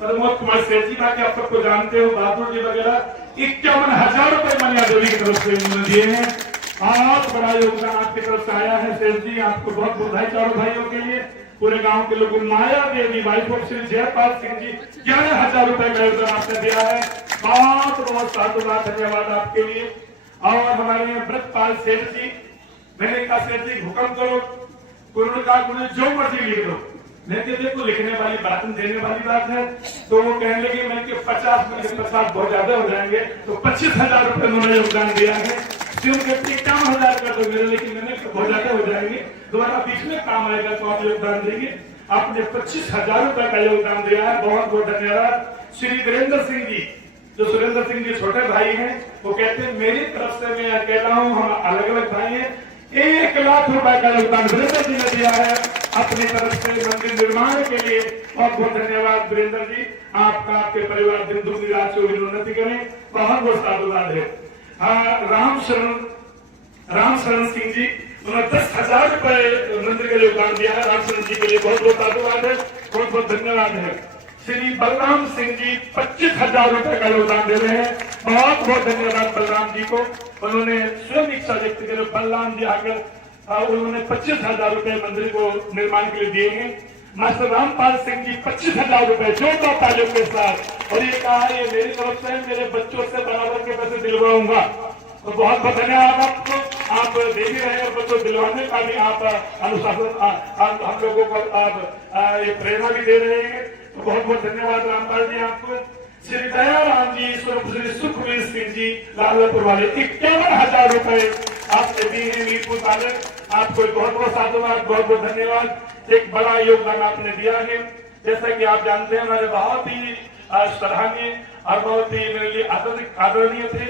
प्रमोद कुमार सेठ जी, बाकी आप सबको जानते हो, बहादुर जी वगैरह, 51,000 रुपए मनिया देवी की तरफ से उन्होंने दिए हैं। बहुत बड़ा योगदान आपकी तरफ से आया है सेठ जी, आपको बहुत बधाई। 4 भाइयों के लिए पूरे गांव के लोगों, माया देवी वाइफ ऑफ श्री जयपाल सिंह जी, 11,000 रुपए का योगदान आपने दिया है। बहुत बहुत साधुवाद, धन्यवाद आपके लिए। और हमारे व्रतपाल सेठ जी, मैंने कहा सेठ जी हुक्म करो, उन्होंने कहा गुरु जो मर्जी लिख दो। लेकिन देखो लिखने वाली बात, देने वाली बात है, तो वो कहने लगे मैं 50 बहुत ज्यादा हो जाएंगे, तो 25,000 रुपए उन्होंने योगदान दिया है। उनके 51,000 कर दोगे, लेकिन मैंने बहुत ज्यादा हो जाएंगे, दोबारा बीच में काम आएगा तो आप योगदान देंगे। आपने 25,000 रुपए का योगदान दिया है, बहुत बहुत धन्यवाद। श्री वीरेंद्र सिंह जी, जो सुरेंद्र सिंह जी छोटे भाई हैं, वो कहते हैं मेरी तरफ से मैं अकेला हूँ, हम अलग अलग भाई हैं, 1 लाख रुपए का योगदान वीरेंद्र जी ने दिया है अपनी तरफ से मंदिर निर्माण के लिए। बहुत बहुत धन्यवाद वीरेंद्र जी, आपका आपके परिवार दिन दुगनी रात से उन्नति करें, बहुत बहुत साधुवाद है। राम शरण सिंह जी, उन्होंने 10,000 रुपए मंदिर के लिए योगदान दिया है। राम शरण जी के लिए बहुत बहुत साधुवाद है, बहुत बहुत धन्यवाद है। श्री बलराम सिंह जी 25,000 रुपए का योगदान दे रहे हैं, बहुत बहुत धन्यवाद बलराम जी को। उन्होंने स्वयं इच्छा व्यक्त की, बलराम जी आकर उन्होंने 25,000 रुपए मंदिर को निर्माण के लिए दिए हैं। मास्टर रामपाल सिंह जी 25,000 रुपए जोड़ता तालियों के साथ, और ये कहा ये मेरी तरफ से मेरे बच्चों से बराबर के पैसे दिलवाऊंगा, तो बहुत बहुत धन्यवाद आपको। आप दे भी रहे हैं, बच्चों दिलवाने का भी आप अनुशासन हम लोगों को आप ये प्रेरणा भी दे रहे हैं, तो बहुत बहुत धन्यवाद रामपाल जी आपको। श्री दयाराम जी, श्री सुखवीर सिंह जी लालपुर वाले 51,000 रुपए आपने दिए हैं मीरपुर वाले, आपको बहुत बहुत साधुवाद, बहुत बहुत धन्यवाद। एक बड़ा योगदान आपने दिया है। जैसा कि आप जानते हैं हमारे बहुत ही सराहनीय और बहुत ही मेरे लिए आदरणीय थे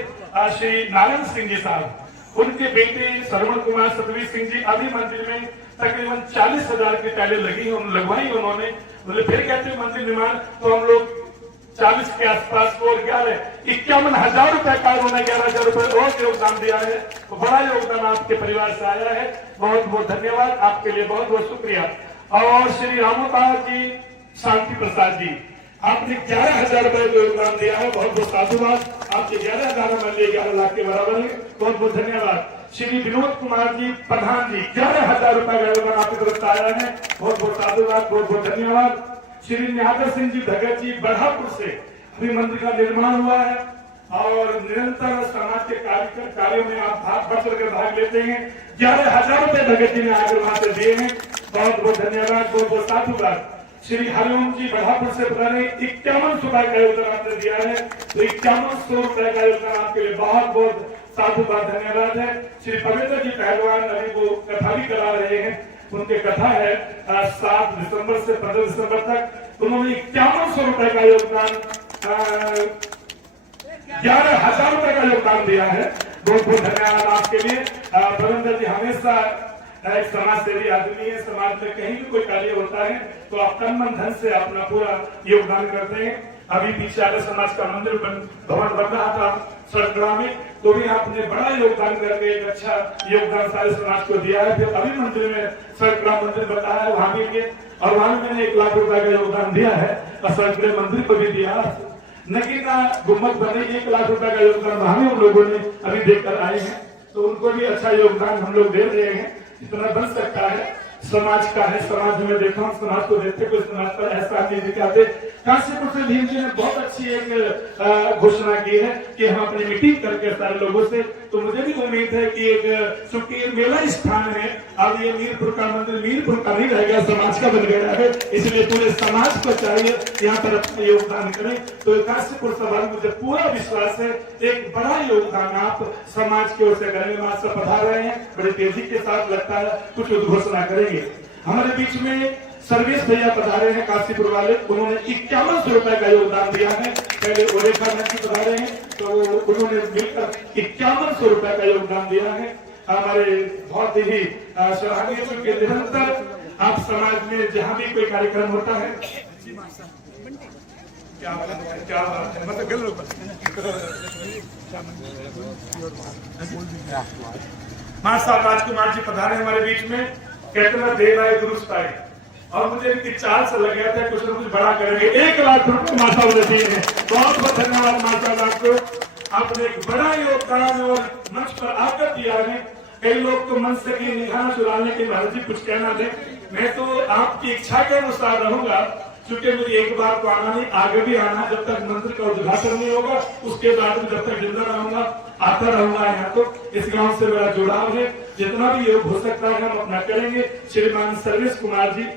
श्री नारायण सिंह जी साहब, उनके बेटे श्रवण कुमार सतवीर सिंह जी अभी मंदिर में तकरीबन 40,000 की टाइलें लगवाई उन्होंने। बोले फिर कहते मंदिर निर्माण, तो हम लोग 40 के आसपास और 51,000 रुपए का उन्होंने 11,000 रुपए और योगदान दिया है, तो बड़ा योगदान आपके परिवार से आया है, बहुत बहुत धन्यवाद आपके लिए, बहुत बहुत शुक्रिया। और श्री रामोपाल जी, शांति प्रसाद जी, आपने 11,000 रुपए का योगदान दिया है, बहुत बहुत साधुवाद। आपके 11,000 मान लिये 11 लाख के बराबर है, बहुत बहुत धन्यवाद। श्री विनोद कुमार जी प्रधान जी, 11,000 रुपए का योगदान आपकी तरफ से आया है, बहुत बहुत साधुवाद, बहुत बहुत धन्यवाद। श्री न्यादर सिंह जी भगत जी बढ़ापुर से अभी मंदिर का निर्माण हुआ है और निरंतर समाज के कार्यों में आप बढ़ चढ़कर भाग लेते हैं। 11,000 रुपए भगत जी ने आकर वहां से दिए हैं, बहुत बहुत धन्यवाद, बहुत बहुत साधुवाद। श्री हरिओम जी बढ़ापुर से पता नहीं 5100 का योगदान आपने दिया है, तो 5100 रुपए का योगदान आपके लिए बहुत बहुत साधुवाद धन्यवाद है। श्री पवित्र जी पहलवान अभी वो कथा भी करा रहे हैं, उनके कथा है 7 दिसंबर से 15 दिसंबर तक। उन्होंने 5100 रुपए का योगदान 11,000 रुपए का योगदान दिया है। बहुत बहुत धन्यवाद आपके लिए। प्रवीण जी हमेशा एक समाज सेवी आदमी है, समाज में कहीं भी कोई कार्य होता है तो आप तन मन धन से अपना पूरा योगदान करते हैं। अभी पीछे आर्य समाज का मंदिर भवन बन रहा था सड़कड़ा में, तो भी आपने बड़ा योगदान करके एक अच्छा योगदान सारे समाज को दिया है। फिर अभी मंदिर में सड़कड़ा मंदिर बना है, वहां भी लिए और वहां मैंने 1 लाख रुपए का योगदान दिया है और सड़कड़े मंदिर को भी दिया। नगीना गुम्बद बने 1 लाख रुपए का योगदान वहां भी हम लोगों ने अभी देकर आए हैं, तो उनको भी अच्छा योगदान हम लोग दे रहे हैं जितना बन सकता है। समाज का है, समाज में देखा हूँ, समाज को देखते कोई समाज पर ऐसा नहीं दिखाते। काशीपुर से भीम जी ने बहुत अच्छी एक घोषणा की है कि हम अपनी मीटिंग करके सारे लोगों से, तो मुझे भी उम्मीद है कि एक चूंकि मेला स्थान है, अब ये मीरपुर का मंदिर मीरपुर का नहीं रहेगा, समाज का बन गया है, इसलिए पूरे समाज को चाहिए यहाँ पर अपना योगदान करें। तो काशीपुर सभा में मुझे पूरा विश्वास है एक बड़ा योगदान आप समाज की ओर से करेंगे। मास्टर पधार रहे हैं, बड़ी तेजी के साथ लगता है कुछ उद्घोषणा करेंगे। हमारे बीच में सर्वेश भैया पधारे हैं काशीपुर वाले, उन्होंने 5100 रुपए का योगदान दिया है। पहले ओरेखा में पधारे हैं तो उन्होंने मिलकर 5100 रुपए का योगदान दिया है। हमारे बहुत ही सराहनीय, क्योंकि निरंतर आप समाज में जहां भी कोई कार्यक्रम होता है क्या साहब राजकुमार जी पधारे हमारे बीच में, कहते हैं देव आए दुरुस्त आए, और मुझे इनकी चाल से लग गया था कुछ न कुछ बड़ा करेंगे। 1 लाख रुपए माता ने दिए हैं, बहुत बहुत धन्यवाद माता आपको। आपने एक बड़ा योगदान और मंच पर आकर दिया है। कई लोग तो मंच से की निगाह चुराने के महाराज जी कुछ कहना दे, मैं तो आपकी इच्छा के अनुसार रहूंगा, क्योंकि मुझे एक बार तो आना नहीं, आगे भी आना, जब तक मंदिर का उद्घाटन नहीं होगा उसके बाद में जब तक जिंदा रहूंगा आता रहूंगा यहाँ। तो इस गांव से मेरा जुड़ाव है, जितना भी योग हो सकता है हम अपना करेंगे। श्रीमान सर्वेश कुमार जी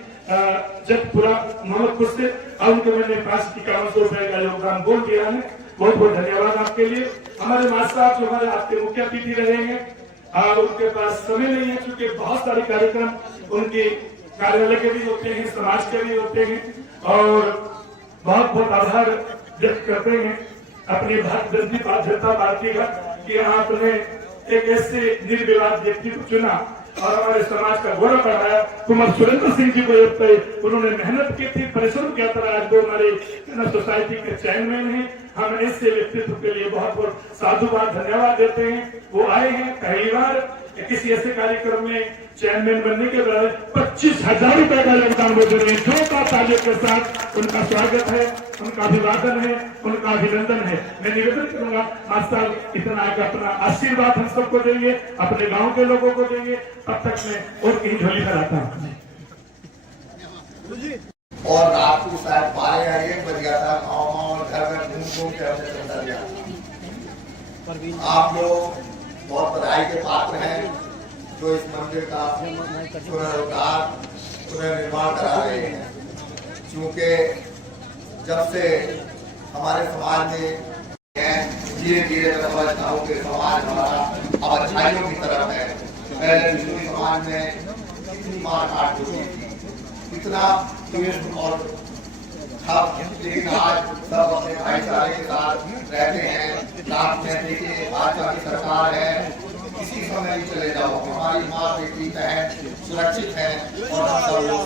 जगपुरा मोहम्मदपुर से, और उनके मैंने 5100 रुपए का योगदान बोल दिया है। बहुत बहुत धन्यवाद आपके लिए। हमारे मास्टर साहब जो हमारे आपके मुख्य अतिथि रहे हैं, और उनके पास समय नहीं है क्योंकि बहुत सारे कार्यक्रम उनके कार्यालय के भी होते हैं, समाज के भी होते हैं, और बहुत बहुत आभार व्यक्त करते हैं अपनी भारतीय जनता पार्टी का कि आपने एक ऐसे निर्विवाद व्यक्ति को चुना और हमारे समाज का गौरव बढ़ाया। कुमार सुरेंद्र सिंह जी को उन्होंने मेहनत की थी, परिश्रम किया था, आज वो हमारे सोसाइटी के चेयरमैन हैं। हम ऐसे व्यक्तित्व के लिए बहुत बहुत साधुवाद धन्यवाद देते हैं। वो आए हैं पहली बार किसी ऐसे कार्यक्रम में चेयरमैन बनने के बाद 25,000 रुपए का योगदान वो दे रहे हैं। जो का तालियों के साथ उनका स्वागत है, उनका अभिवादन है, उनका अभिनंदन है। मैं निवेदन करूंगा मास्टर इतना अपना आशीर्वाद हम सबको देंगे, अपने गांव के लोगों को देंगे। तब तक मैं और कहीं झोली कराता हूँ। और रात को शायद 12 बज गया था, गाँव घर में घूम के हमने चलता गया। आप लोग बहुत बधाई के पात्र हैं जो इस मंदिर का पुनरुद्धार पुनर्निर्माण करा रहे हैं, क्योंकि जब से हमारे समाज में धीरे धीरे समझता हूँ कि समाज हमारा अब अच्छाइयों की तरफ है। पहले हिंदू समाज में कितनी मार काट होती थी, कितना द्वेष और ठग, लेकिन आज सब अपने भाईचारे के साथ रहते हैं। रात में देखिए भाजपा की सरकार है, किसी समय भी चले जाओ, हमारी माँ बेटी बहन सुरक्षित है और हम सब लोग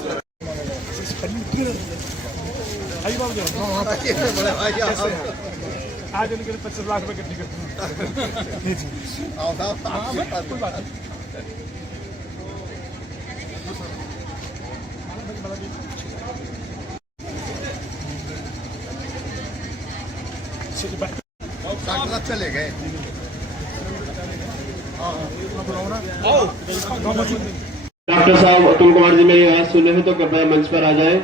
आज उनके 25 लाख रुपए कितनी चले गए। डॉक्टर साहब अतुल कुमार जी मेरी आवाज सुने हो तो कृपया मंच पर आ जाए।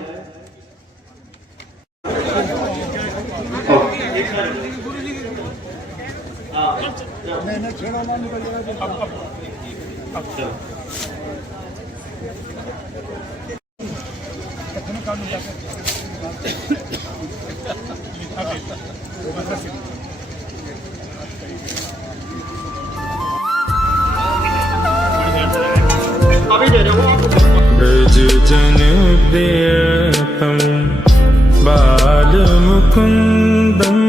नहीं भी दे रहे हो आप। ब्रज जन प्रियतम बाल मुकुंदम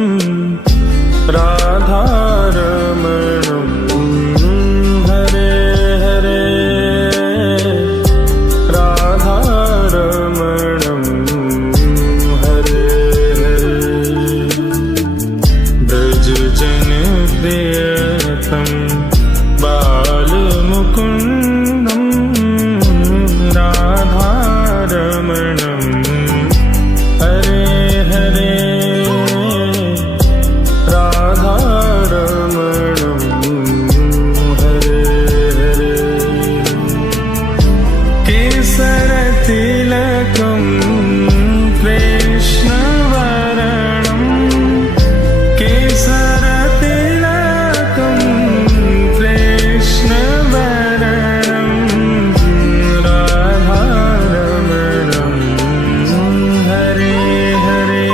राधारमणम हरे हरे राधारमणम हरे हरे ब्रज जन प्रियतम बाल मुकुंदम राधारमणम हरे हरे राधारमणम हरे हरे केसर तिलकम कृष्णवरणम केसर तिलकम कृष्णवरणम राधारमणम हरे हरे